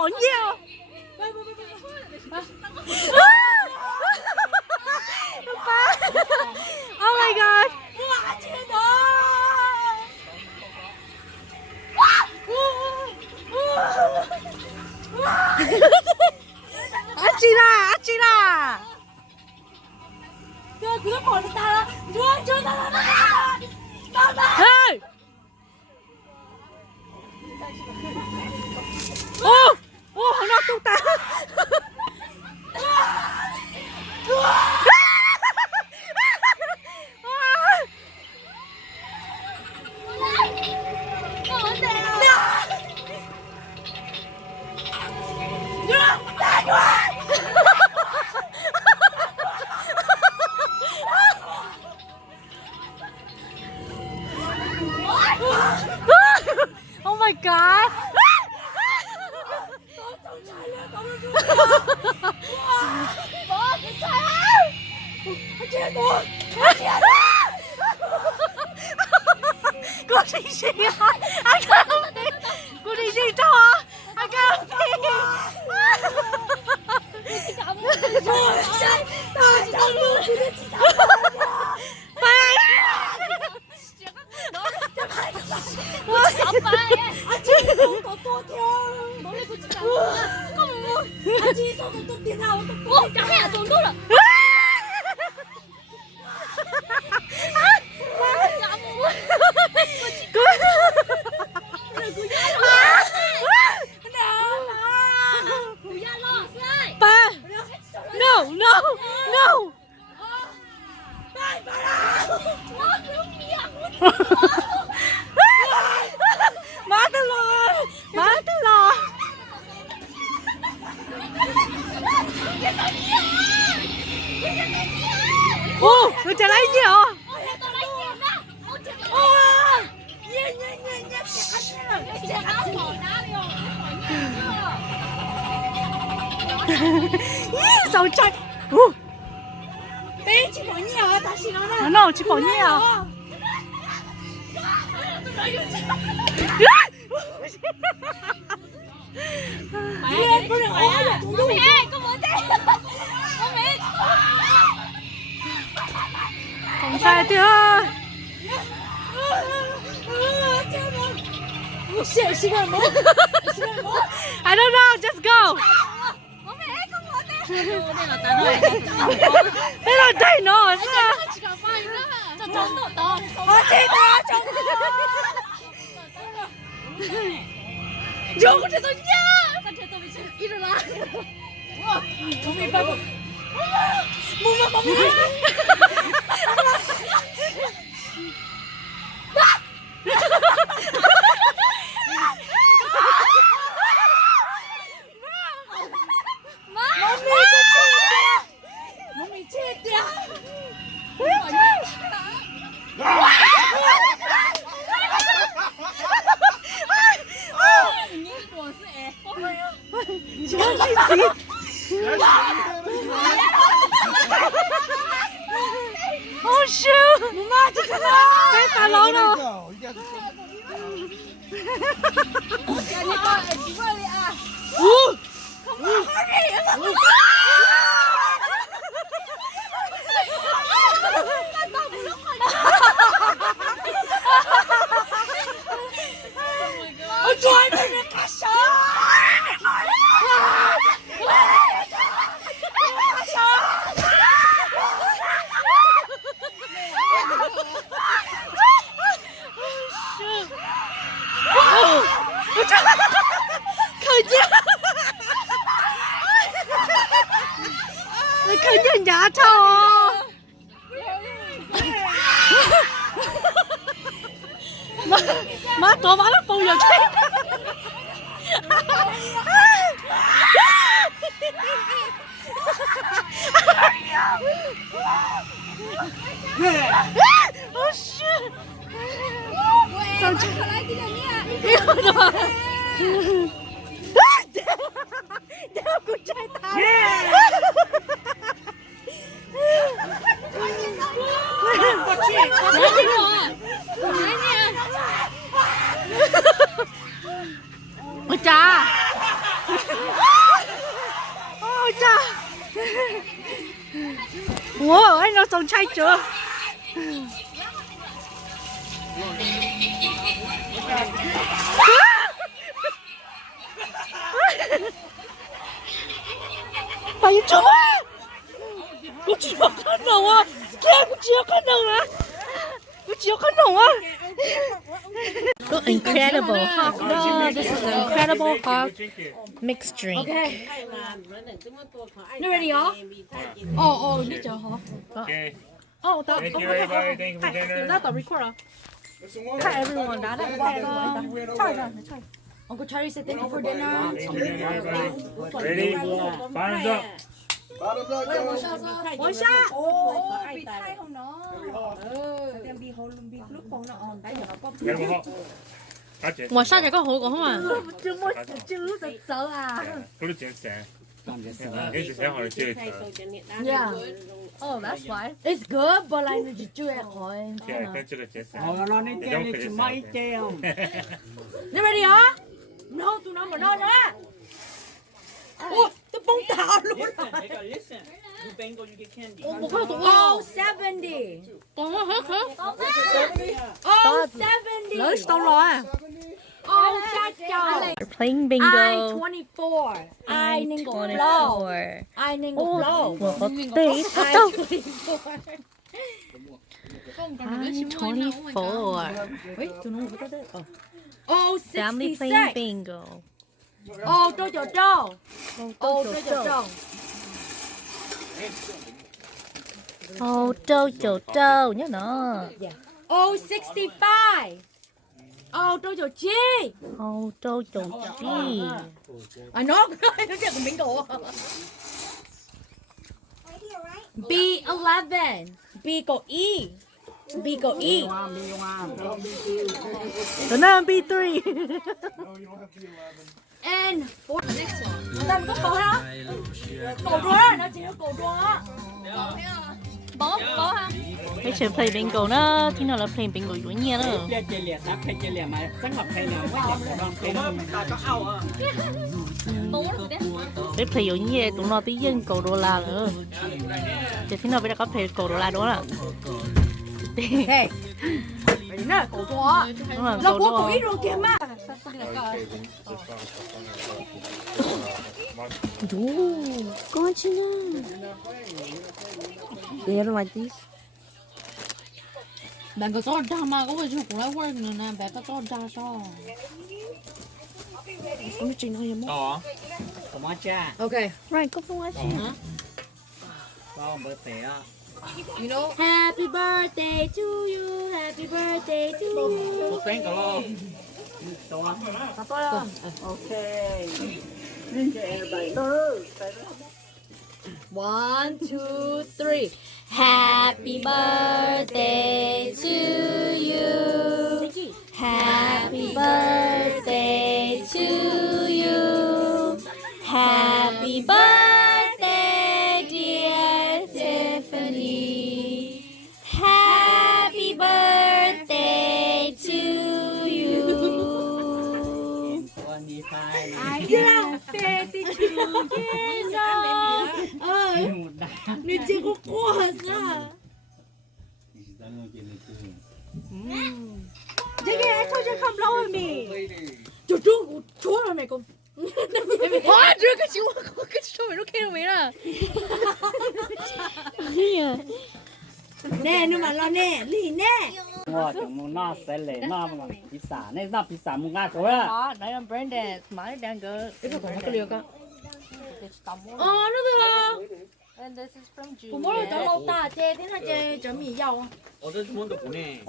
bỏ nhiều. Oh my god. 아찌라 아찌라. 그거 버렸다. 누가 줘다. 헤이. 오 하나 또 따. Oh my god. Cô đi xì hả? Anh không đi. Cô đi xì đâu hả? Anh không đi. No, no, no. Má tao lo, má tao lo. Ô, tôi trả lấy gì hả? Sao chạy? Bé chỉ bỏ nhiều, 다시 일어나. No, chỉ bỏ nhiều. Mẹ, con đừng ốm. Mẹ, con muốn thế. Con mẹ. Không sai thế ơi. 시간 뭐? 시간 뭐? I don't know, just go. mẹ, con muốn thế. Thế là đây nó sao? 저거 죄송이야. 일어나. 몸이 빠고. 몸이. 몸이 체했대야. Oh shoot! 엄마 잠깐만. Bé tao lố đâu? 좋아하는 애 가셔. 그냥 야쳐. má tổ má nó bù vào chết. Oh shit. Sao chứ? Đeo con trai tao. Ôi cha. cha. Wow, anh nó sống chay chưa? Bà yêu chồng á. Cô chỉ có khăn nồng á. Kìa, cô chỉ có khăn nồng á. Cô chỉ có khăn nồng á. Look, incredible hot dog. This is an incredible hot mixed drink. Okay. You ready, y'all? Oh, you chờ hả? Okay. Oh, Thank you, everybody. Thank you for dinner. That's the recorder. Hi, everyone. Uncle Charlie said thank you for dinner. Thank you for dinner, everybody. Ready? Bottoms up. One shot. bị thay không nó em bị hôn bị lúc con nó on đấy giờ nó có Cái một Cá chết. 我上节课好講啊嘛。chưa mua chưa được sợ à Có lúc chết sẽ. Cái gì sẽ hỏi chơi. yeah Oh, that's why. it's good but like nó chỉ chưa khỏi Cái cái cái chết sẽ. nó đi chơi đi chỉ mấy treo. you ready hả no tụi nó mà no nữa ôi tôi bông tao luôn rồi oh 70 Còn nó hết hả? oh 70 Lỡ tao lo à. oh cha cha We're playing I bingo. 24 I ningle blow I ningle blow Well, what's this? Hot dog. 24. wait tụi nó có đây oh Family 66 playing bingo. oh tôi chỗ trâu oh tôi chỗ trâu Oh, Joe, nhớ nó. oh 65 oh tôi chỗ chi Oh, Joe. à nó chạy của mình đồ B11 B có E B có E The number 3. and 4 lần có cổ hả cổ đua đó nó chỉ có cổ đua Có ha. Mấy chuyện play bingo nó, khi nào là play bingo dối nhẹ đó. Chơi lẹ sắp chơi lẹ mà sáng lập hay nào quá đẹp đang play Bố được đấy. Để play dối nhẹ, tụi nó tí dân cầu đô la nữa. Thì khi nào bây giờ có play cầu đô la đó là. hey mày đi nè cổ đua Đúng là nó cầu có đô. cổ ít rồi kìa mà Con chứ nè. They don't like this. Bạn có cho đa mà có phải chụp lại work nữa nè, bạn có cho đa cho. Ông trình nói em Đó. của má cha okay Right, có không ai chứ hả? bao bữa tẻ you know happy birthday to you happy birthday to you một tiếng cả lo to tôi không ok nên cho em bảy nữa 1 2 3 happy birthday to you happy birthday to you happy birthday dear Tiffany happy birthday to you 25 I love baby to you ơi你结过果子这个还偷着看不到外面就中戳了没公 Ủa, đưa cái chú mày nó kêu mày ra. nè nhưng mà lo nè lì nè ngồi trong nó sẽ lệ nó mà pizza nên nó pizza mua ngã rồi á Đó, đấy là Brandon, mãi đang gỡ. cái liều cơ nó được And this is from Julia. của mỗi lần tao lâu ta chê thế là chê chấm mì dầu 어제 주문도 보내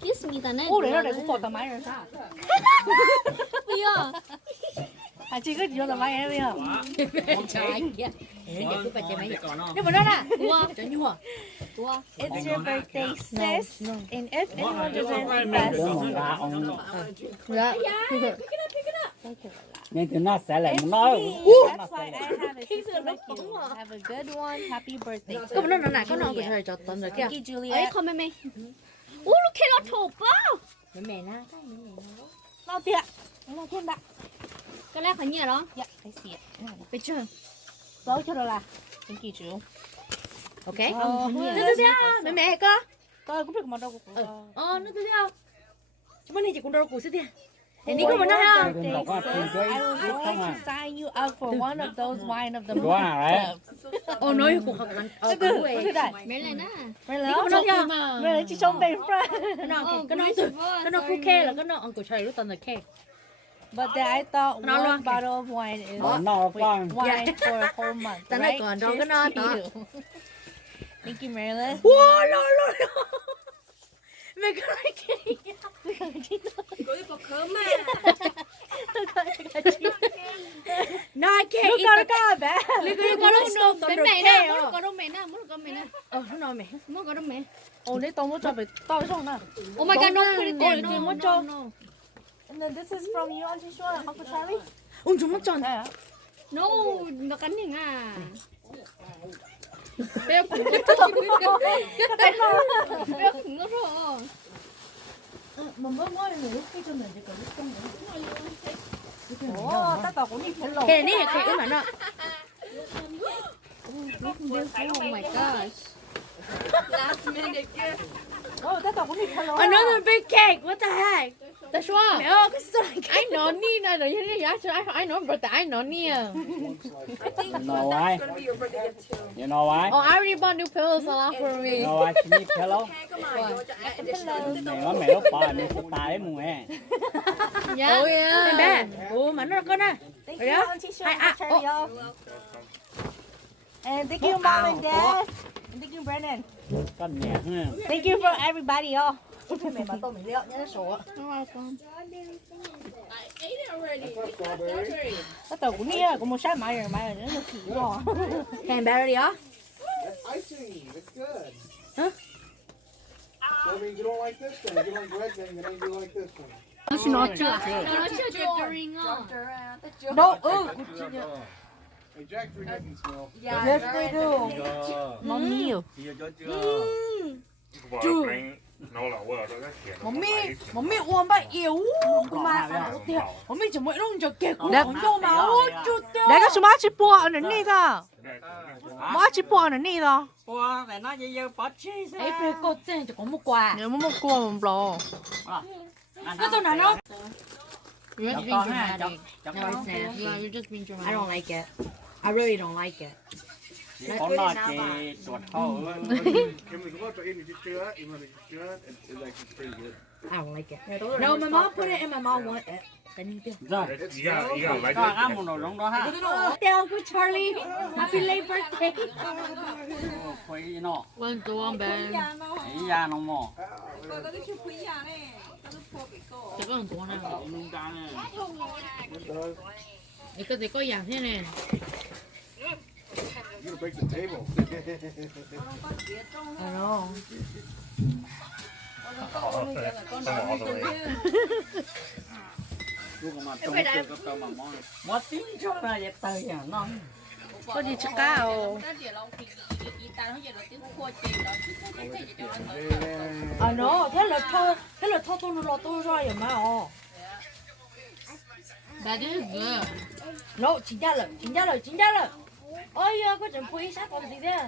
Excuse me, ta này. Ô, đấy là để cũng bỏ tao máy rồi sao? Bây giờ. À, chị cứ vô tao máy em đi hả? trời kìa giờ cứ phải chê mấy còn nó nhưng mà đó nè trời như hả It's your birthday, sis. And if anyone doesn't best. đường ra ông Dạ. nên từ nó sẽ lại muốn nói That's why I have a sister like you. Have a good one. Happy birthday. có nó nè có nó của trời cho tuần rồi kìa Thank you, Julia. Ấy không mẹ mẹ. Ủa nó kêu nó thổ bao. mẹ mẹ nè Lo tiền. Lo thêm bạn. cái lát phải nhớ đó Yeah, I see it. phải chưa Đó cho là. Thank you, chú. ok nước tiếp theo mẹ mẹ cơ Tôi cũng biết mà đâu cũng. nước tiếp theo chúng mình chỉ cũng đâu cũng sẽ đi And đi không mà nó ha Đừng đọc á, đừng chơi I ít would không like à. to sign you up for one of those wine of the Đúng à, month. nói cũng không Từ từ, từ từ. mẹ này nè Mày đi lớn. không mà nó theo Mày lấy chỉ trong bên fra. cái nó phu kê là cái nó ông của trời lúc tận là kê But then I thought Nó one loan kìa. bottle of wine is Nó vâng. wine for a whole month, Ta nói right? còn đâu cái nó Cheers to đó. you. Thank you, Marilyn. wow lo lo mẹ cái này kì nói kê Look at the bag. cái mẹ nè muốn có đâu mẹ nè muốn có mẹ nè Nó nói mày. muốn có đâu mẹ Ồ, nếu tao muốn cho mày tao xong nè. oh my god no put it there Ôi, no muốn cho. no And then this is from you, Auntie Shua and Uncle Charlie. ôi chúng nó tròn Yeah. no nó cắn nhỉ à béo cũng nó rồi Mà mới mới người lúc kia cho mình thì còn lúc không nữa. Ồ, tao cũng đi hello. kê này kê cái mà nó oh my gosh Ồ, tao cũng đi hello. another big cake what the heck That's why. mẹ ơi cái sợi I know Nina. I know, but I know Nia. You know why? You know why? Oh, I already bought new pillows for You me. know why she need pillow? Mẹ nó bà mẹ sẽ tài mùng hè. Yeah. Oh yeah. bé ủa mà nó có nè Thank you, Auntie Shua and Uncle Charlie, y'all. And thank you, Mom and Dad. And thank you, Brennan. Con nhẹ ha. Thank you for everybody, y'all. Mày mà tôi mình liệu nhá, nó sổ. Tao cũng đi cũng một sát máy rồi nó kỳ quá. Canberra á That's icing. It's good. Huh? So that means you don't like this thing. You like red thing, and then you like this one. nó chưa during No, Hey, jackfruit doesn't smell. yes they do. Mommy, nó là quên rồi cái tiền mommy uống bác yếu mà sao tiền? Mommy chỉ mỗi lúc cho kẹt cũng không đâu mà ôi chút tiền. 내가 좀 아직 보아 언니가. 뭐 아직 보아 언니가. Ủa, mẹ nói vậy giờ bỏ chi sao? ấy bé cô trên chỉ có một quả nếu mà cô mà lo. cái tôi nói nó You're just being Con ha, dramatic. chọc no con. it's not Yeah, you're just being I dramatic. don't like it I really don't like it Chỉ có nó chỉ chuột thôi. Can we go up to eat it? You want to do that? It's actually pretty good. I don't like it no my mom put it and my mom want it cái này tiêu Rồi, 이가 lấy con ăn một nồi lông đó ha. tiêu của Charlie happy late birthday Quay nó, One to one bed. ấy ra nó mò. Chỉ có một tổ này. Nung cá này. Cái cái có dạng thế này. You're gonna break the table. I know. Lúc mà trông chưa có tao mà món. Mất tiếng cho ra vậy tơi à nó. Có gì chắc cao. à nó thế là thô nó lo tôi rồi mà That is good. no chính ra là ôi có chuyện quý sát còn gì thế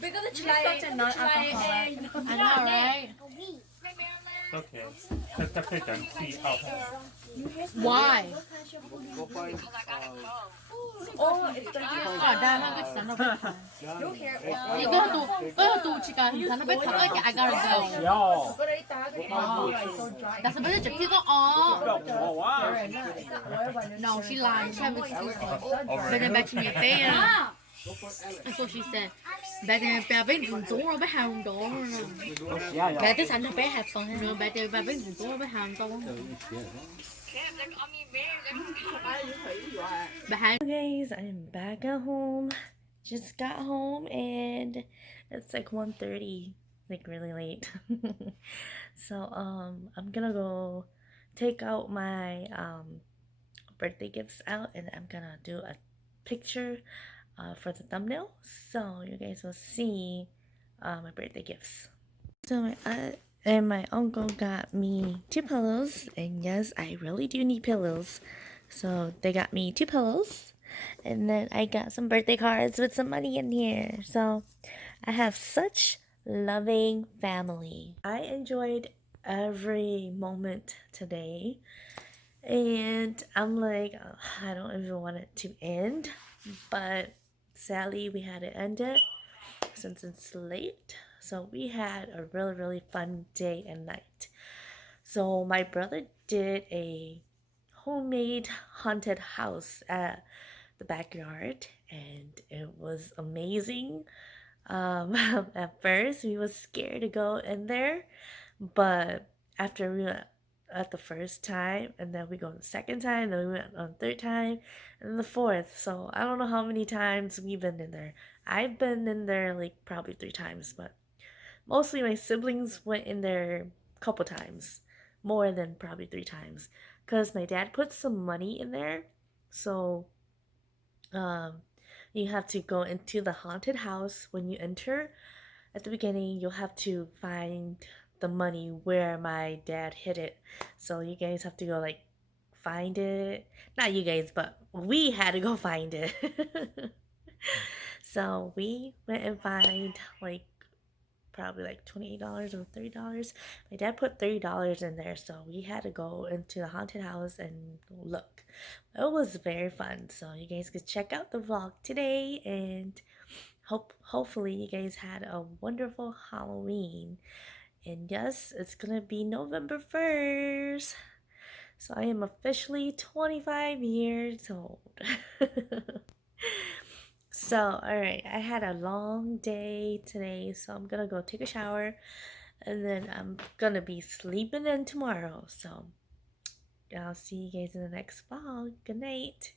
because it's such a non-alcoholic I know, right? Okay. That's a picture. See how. Why? Go find. À, đang nó cái sẵn nó biết. Thì cái tụ chỉ cả hình thành nó biết thật cái I gotta go. Yo. That's about it. Chỉ có No, she lied. She had excuses. But then back to your fan. That's what she said. Back then, bà biết dùng xuống rồi bé hàng đó rồi. Bà tới sẵn là bé hạt phần nữa. Bà tới bà biết dùng xuống rồi bé hàng to. Bà hàng. Guys, I'm back at home. Just got home and it's like 1:30, like really late. So I'm gonna go take out my birthday gifts out and I'm gonna do a picture for the thumbnail, so you guys will see my birthday gifts. So And my uncle got me 2 pillows. And yes, I really do need pillows. So they got me 2 pillows. And then I got some birthday cards with some money in here. So I have such loving family. I enjoyed every moment today. And I'm like, I don't even want it to end. But sadly, we had to end it since it's late. So we had a really, really fun day and night. So my brother did a homemade haunted house at the backyard, and it was amazing. At first we was scared to go in there, but after we went at the first time, and then we go the second time, then we went on the third time, and then the fourth. So I don't know how many times we've been in there. I've been in there like probably 3 times, but mostly my siblings went in there a couple times, more than probably 3 times, because my dad put some money in there. So um, you have to go into the haunted house when you enter. At the beginning, you'll have to find the money where my dad hid it. So you guys have to go like find it. Not you guys, but we had to go find it. So we went and find like probably like $28 or $30. My dad put $30 in there, so we had to go into the haunted house and look. It was very fun. So you guys could check out the vlog today, and hopefully you guys had a wonderful Halloween. And yes, it's gonna be November 1st. So I am officially 25 years old. So, alright, I had a long day today, so I'm gonna go take a shower, and then I'm gonna be sleeping in tomorrow. So, I'll see you guys in the next vlog. Good night.